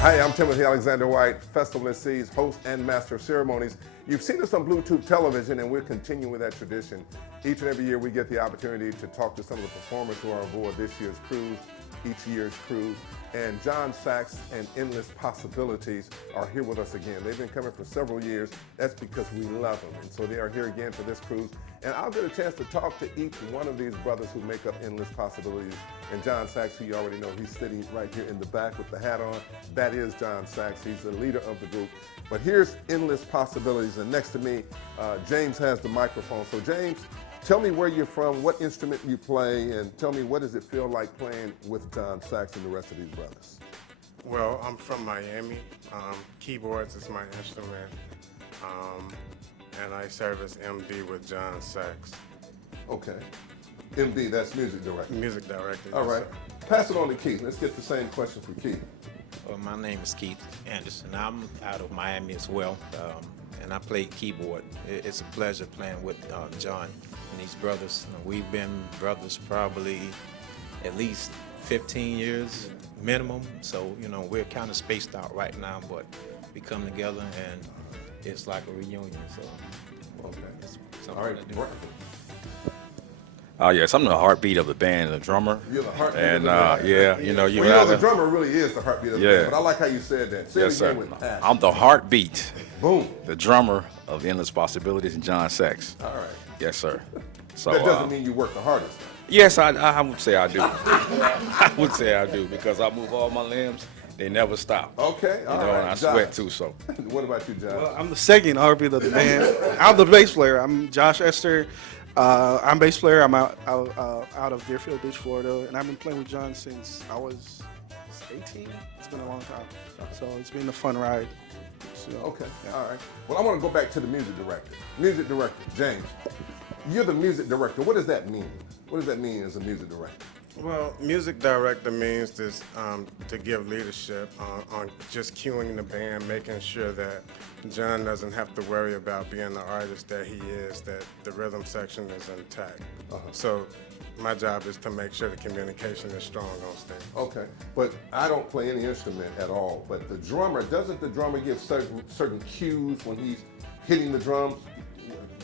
Hi, I'm Timothy Alexander White, Festival MCs, host and master of ceremonies. You've seen us on Bluetooth television, and we're continuing with that tradition. Each and every year, we get the opportunity to talk to some of the performers who are aboard this year's cruise, each year's cruise. And JonSaxx and Endless Possibilities are here with us again. They've been coming for several years. That's because we love them. And so they are here again for this cruise. And I'll get a chance to talk to each one of these brothers who make up Endless Possibilities. And JonSaxx, who you already know, he's sitting right here in the back with the hat on. That is JonSaxx. He's the leader of the group. But here's Endless Possibilities. And next to me, James has the microphone. So James, tell me where you're from, what instrument you play, and tell me what does it feel like playing with JonSaxx and the rest of these brothers? Well, I'm from Miami. Keyboards is my instrument, and I serve as MD with JonSaxx. Okay. MD, that's music director. Music director. All yes, right. sir. Pass it on to Keith. Let's get the same question from Keith. Well, my name is Keith Anderson. I'm out of Miami as well, and I play keyboard. It's a pleasure playing with John and these brothers. We've been brothers probably at least 15 years minimum, so we're kind of spaced out right now, but we come together and it's like a reunion. So Okay. it's All something right. to do. Yes, I'm the heartbeat of the band, the drummer. You're the heartbeat and of the band. yeah, Well, you know, the drummer really is the heartbeat of the Yeah. band, but I like how you said that. Say Yes, it again sir. with passion. I'm the heartbeat, Boom. the drummer of Endless Possibilities and JonSaxx. All right. Yes, sir. So That doesn't mean you work the hardest. yes, I would say I do. I would say I do because I move all my limbs. They never stop. Okay, all You know, right. and I Josh. sweat too. So What about you, Josh? Well, I'm the second heartbeat of the band. I'm the bass player. I'm Josh Esther. I'm bass player. I'm out of Deerfield Beach, Florida, and I've been playing with John since I was 18. It's been a long time, so it's been a fun ride. So, Okay, yeah. all right. Well, I want to go back to the music director. Music director, James. You're the music director. What does that mean? What does that mean as a music director? Well, music director means this to give leadership on just cueing the band, making sure that John doesn't have to worry about being the artist that he is, that the rhythm section is intact. So my job is to make sure the communication is strong on stage. Okay, but I don't play any instrument at all. But the drummer, doesn't the drummer give certain cues when he's hitting the drums?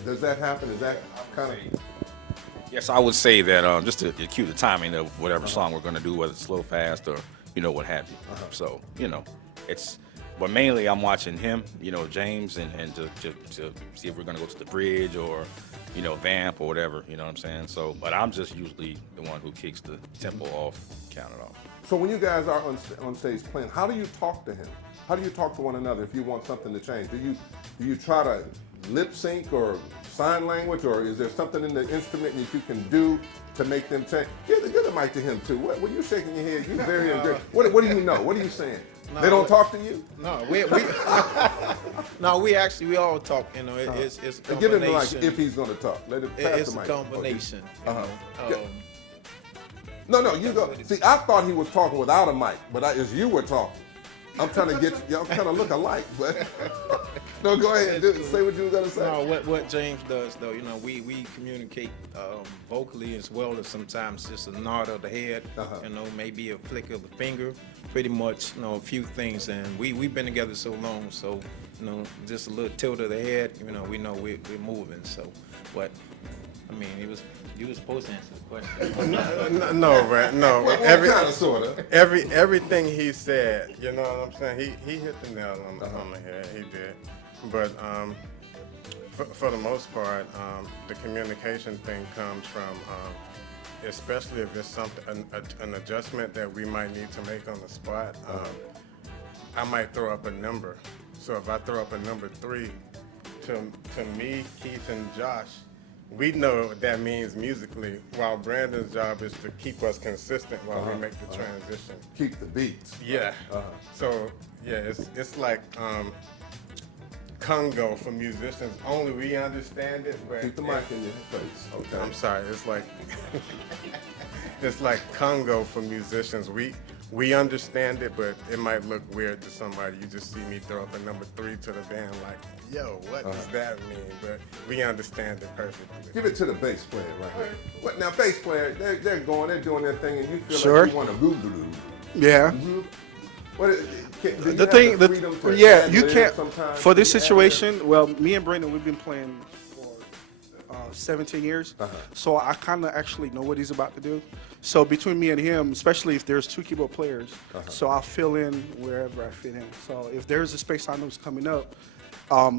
Does that happen? Is that kind of... yes, I would say that just to cue the timing of whatever song we're going to do, whether it's slow, fast, or what have you. So it's. But mainly, I'm watching him, James, and to see if we're going to go to the bridge or, vamp or whatever, you know what I'm saying? So, but I'm just usually the one who kicks the tempo off, count it off. So when you guys are on stage playing, how do you talk to him? How do you talk to one another if you want something to change? Do you try to lip sync or sign language, or is there something in the instrument that you can do to make them change? Give the mic to him too. What you're shaking your head? You very angry. What do you know? What are you saying? No, They don't talk to you? No, we we all talk. It's a combination. Give him the mic if he's going to talk. Let it pass It's the a mic. combination. Yeah. No, you go. See, I thought he was talking without a mic, but as you were talking, I'm trying to get y'all kind of look alike. But no, go ahead. Say what you were gonna say. No, what James does though, we communicate vocally as well as sometimes just a nod of the head, maybe a flick of the finger, pretty much, a few things. And we've been together so long, so just a little tilt of the head, we know we're moving. So, but I mean, you were supposed to answer the question. No, right? No. Well, kind of, sort of. Everything he said, you know what I'm saying? He hit the nail on the head. He did. But for the most part, the communication thing comes from, especially if it's something an adjustment that we might need to make on the spot. I might throw up a number. So if I throw up a number 3, to me, Keith, and Josh, we know what that means musically, while Brandon's job is to keep us consistent while we make the transition. Keep the beats. Yeah. So yeah, it's like Congo for musicians. Only we understand it. But Keep the mic in your face. Okay. I'm sorry. It's like it's like Congo for musicians. We understand it, but it might look weird to somebody. You just see me throw up a number 3 to the band, like, yo, what does that mean? But we understand it perfectly. Give it to the bass player right here. What now, bass player? They're doing their thing, and you feel Sure. like you want to boo. Yeah. What is, do you The have thing, the freedom to yeah, ad you lib can't. sometimes? For this Do you ad lib? situation, well, me and Brandon, we've been playing for 17 years, so I kind of actually know what he's about to do. So between me and him, especially if there's two keyboard players, so I'll fill in wherever I fit in. So if there's a space I know is coming up,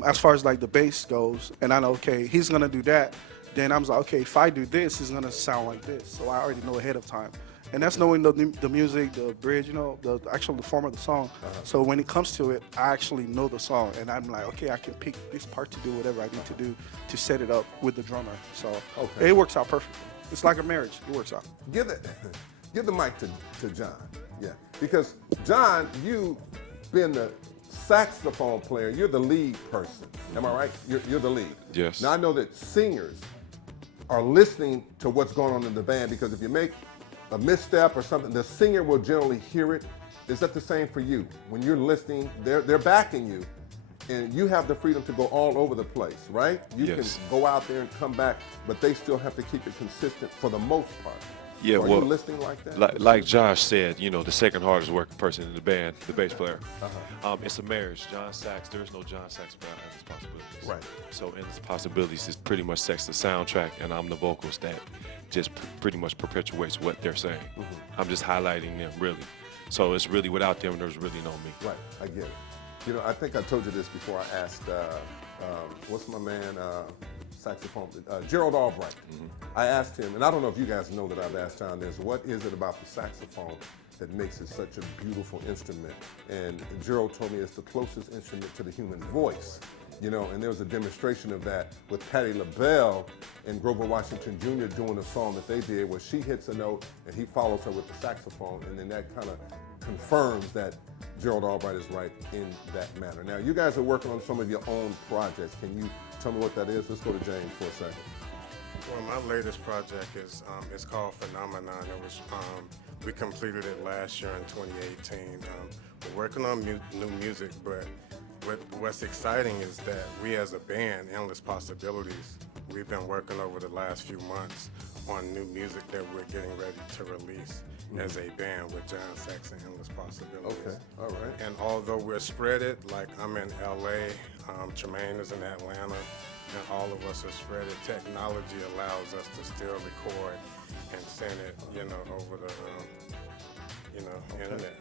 as far as like the bass goes, and I know, okay, he's gonna do that, then I'm like, okay, if I do this, it's gonna sound like this. So I already know ahead of time. And that's knowing the music, the bridge, the actual the form of the song. So when it comes to it, I actually know the song, and I'm like, okay, I can pick this part to do whatever I need to do to set it up with the drummer. So it works out perfectly. It's like a marriage. It works out. Give the mic to John. Yeah, because John, you being the saxophone player, you're the lead person. Am I right? You're the lead. Yes. Now I know that singers are listening to what's going on in the band, because if you make a misstep or something, the singer will generally hear it. Is that the same for you? When you're listening, they're backing you, and you have the freedom to go all over the place, right? You Yes. can go out there and come back, but they still have to keep it consistent for the most part. Yeah, Are well, you listening like that? like Josh said, the second hardest working person in the band, the bass player. It's a marriage. JonSaxx, there is no JonSaxx without Endless Possibilities. Right. So Endless Possibilities is pretty much sex the soundtrack, and I'm the vocals that just pretty much perpetuates what they're saying. I'm just highlighting them, really. So it's really without them, there's really no me. Right, I get it. I think I told you this before. I asked, what's my man, saxophone, Gerald Albright. I asked him, and I don't know if you guys know that I've asked John this, what is it about the saxophone that makes it such a beautiful instrument? And Gerald told me it's the closest instrument to the human voice. And there was a demonstration of that with Patti LaBelle and Grover Washington Jr. doing a song that they did where she hits a note and he follows her with the saxophone, and then that kind of confirms that Gerald Albright is right in that manner. Now, you guys are working on some of your own projects. Can you tell me what that is? Let's go to James for a second. Well, my latest project is it's called Phenomenon. It was we completed it last year in 2018. We're working on new music, but what's exciting is that we as a band, Endless Possibilities, we've been working over the last few months on new music that we're getting ready to release as a band with JonSaxx and Endless Possibilities. Okay, all right. And although we're spread it, like I'm in LA, Tremaine is in Atlanta, and all of us are spread it, technology allows us to still record and send it, over the, internet.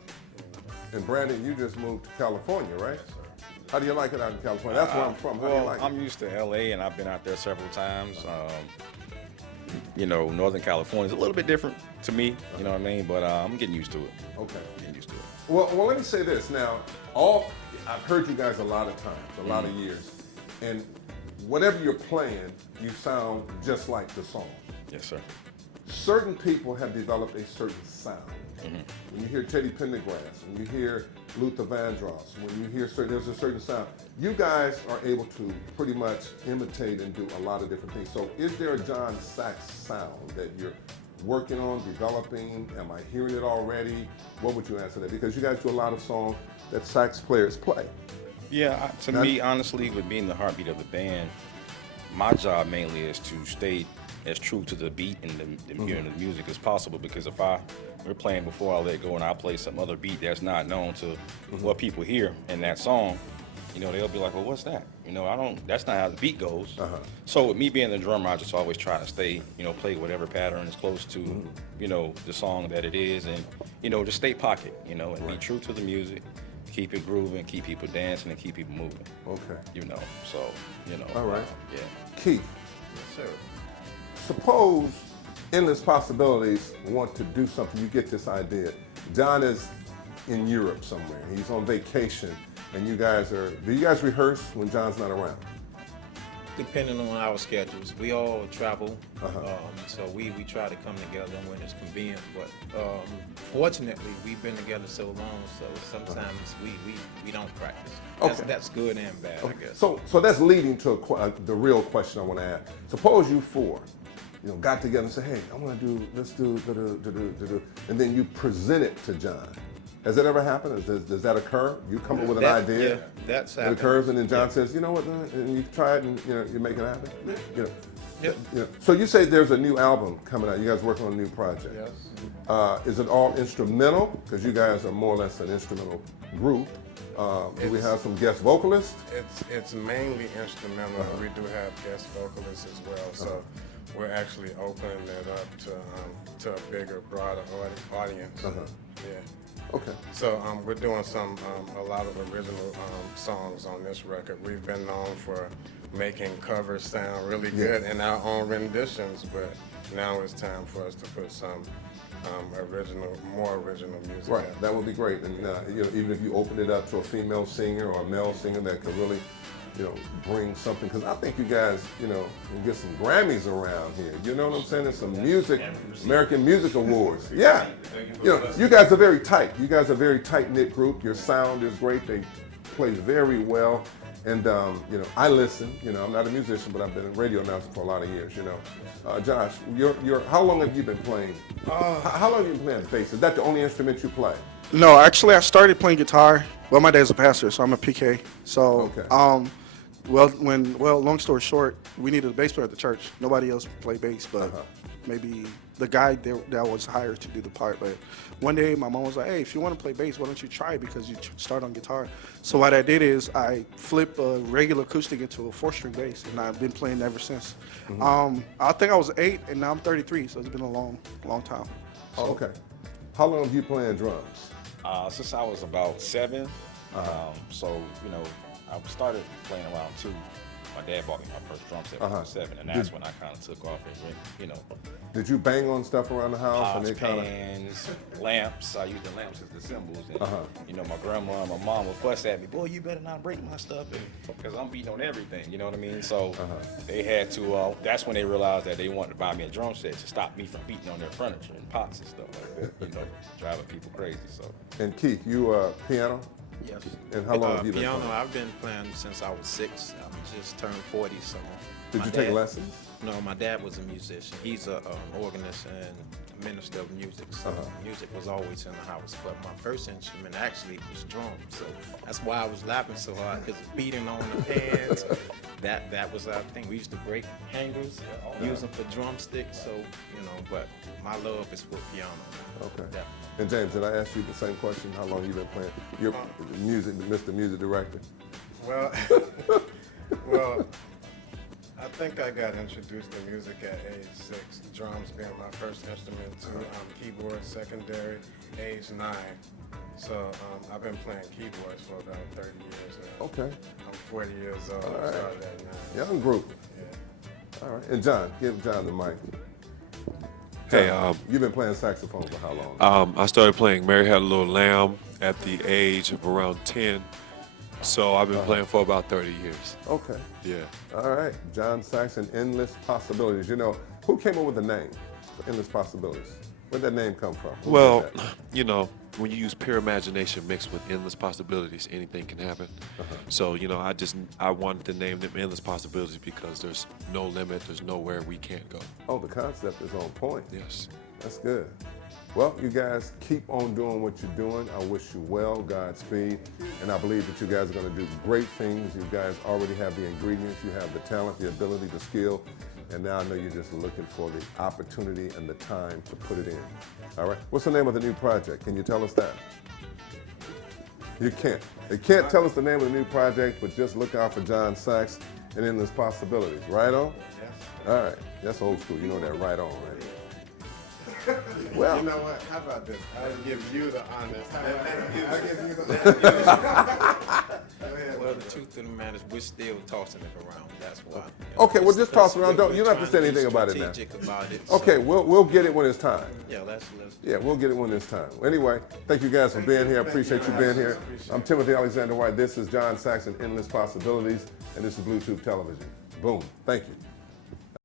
And Brandon, you just moved to California, right? Yes, sir. How do you like it out in California? That's where I'm from. How do you like I'm it? used to LA, and I've been out there several times. Northern California is a little bit different to me, you know what I mean? But I'm getting used to it. Okay. Getting used to it. Well, let me say this. Now, I've heard you guys a lot of times, a lot of years, and whatever you're playing, you sound just like the song. Yes, sir. Certain people have developed a certain sound. When you hear Teddy Pendergrass, when you hear Luther Vandross, when you hear there's a certain sound. You guys are able to pretty much imitate and do a lot of different things. So is there a JonSaxx sound that you're working on, developing? Am I hearing it already? What would you answer that? Because you guys do a lot of songs that sax players play. Yeah, to me, honestly, with being the heartbeat of the band, my job mainly is to stay as true to the beat and the music as possible. Because if we're playing Before I Let Go and I play some other beat that's not known to what people hear in that song, they'll be like, well, what's that? That's not how the beat goes. So with me being the drummer, I just always try to stay, play whatever pattern is close to, the song that it is, and, just stay pocket, and be true to the music, keep it grooving, keep people dancing, and keep people moving. Okay. All right. Yeah. Keith, Yes, sir. suppose Endless Possibilities want to do something. You get this idea. John is in Europe somewhere. He's on vacation, and do you guys rehearse when John's not around? Depending on our schedules, we all travel, so we try to come together when it's convenient. But fortunately, we've been together so long, so sometimes we don't practice. That's good and bad, I guess. So that's leading to the real question I want to ask. Suppose you four, got together and said, hey, let's do, and then you present it to John. Has that ever happened? Does that occur? You come up with an idea, Yeah, that's it happened. occurs, and then John says, you know what, and you try it, and you make it happen. Yep. Yeah. So you say there's a new album coming out. You guys working on a new project. Yes. Is it all instrumental? Because you guys are more or less an instrumental group. Do we have some guest vocalists? It's mainly instrumental. We do have guest vocalists as well. So we're actually opening it up to a bigger, broader audience. Yeah. Okay. So we're doing a lot of original songs on this record. We've been known for making covers sound really good in our own renditions, but now it's time for us to put some more original music. Right. out. That would be great. And even if you open it up to a female singer or a male singer that could really, bring something. Because I think you guys, can get some Grammys around here. You know what I'm saying? There's some music, American Music Awards. Yeah. You guys are very tight. You guys are a very tight-knit group. Your sound is great. They play very well. And, I listen. I'm not a musician, but I've been a radio announcer for a lot of years, Josh, how long have you been playing? How long have you been playing bass? Is that the only instrument you play? No, actually, I started playing guitar. Well, my dad's a pastor, so I'm a PK. So, Okay. long story short, we needed a bass player at the church. Nobody else played bass, but maybe the guy that was hired to do the part. But one day, my mom was like, "Hey, if you want to play bass, why don't you try it? Because you start on guitar." So what I did is I flipped a regular acoustic into a 4-string bass, and I've been playing ever since. I think I was 8, and now I'm 33, so it's been a long time. Oh, okay. How long have you playing drums? Since I was about 7. So, I started playing around 2. My dad bought me my first drum set when I was 7, and that's when I kind of took off and Did you bang on stuff around the house? pots, pans, lamps. I used the lamps as the symbols. And, my grandma and my mom would fuss at me, "Boy, you better not break my stuff," because I'm beating on everything. You know what I mean? So they had to. That's when they realized that they wanted to buy me a drum set to stop me from beating on their furniture and pots and stuff like that. Driving people crazy. So. And Keith, you piano? Yes. And how long have you been piano, playing? I've been playing since I was 6. I just turned 40, so. Did you take lessons? No, my dad was a musician. He's an organist and minister of music, so music was always in the house. But my first instrument actually was drums, so that's why I was laughing so hard, because beating on the pans, that was our thing. We used to break hangers, use them for drumsticks, so, but my love is for piano. Okay. Yeah. And James, did I ask you the same question? How long you been playing? You're Mr. Music Director. Well, I think I got introduced to music at age 6. Drums being my first instrument, keyboard secondary, age 9. So I've been playing keyboards for about 30 years now. Okay. I'm 40 years old. All I right. started at 9. Young group. Yeah. All right. And John, give John the mic. Hey, John, you've been playing saxophone for how long? I started playing Mary Had a Little Lamb at the age of around 10. So I've been playing for about 30 years. Okay. Yeah. All right. JonSaxx and Endless Possibilities. Who came up with the name, Endless Possibilities? Where'd that name come from? Who Well, did that? when you use pure imagination mixed with endless possibilities, anything can happen. So, I wanted to name them Endless Possibilities because there's no limit, there's nowhere we can't go. Oh, the concept is on point. Yes. That's good. Well, you guys keep on doing what you're doing. I wish you well, Godspeed. And I believe that you guys are going to do great things. You guys already have the ingredients. You have the talent, the ability, the skill. And now I know you're just looking for the opportunity and the time to put it in. All right. What's the name of the new project? Can you tell us that? You can't. They can't tell us the name of the new project, but just look out for JonSaxx and Endless Possibilities. Right on? Yes. All right. That's old school. You know that right on, right? Well, You know what? How about this? I'll give you the honors. I'll give you the honors. Well, the truth of the matter is we're still tossing it around. That's why. Okay, well, just toss it around. We're You don't have to say trying be anything about it now. strategic about it, okay, so, we'll get it when it's time. yeah, let's. Yeah, we'll get it when it's time. Anyway, thank you guys for being here. I appreciate you being here. I'm Timothy Alexander White. This is JonSaxx and Endless Possibilities, and this is Bluetooth Television. Boom. Thank you.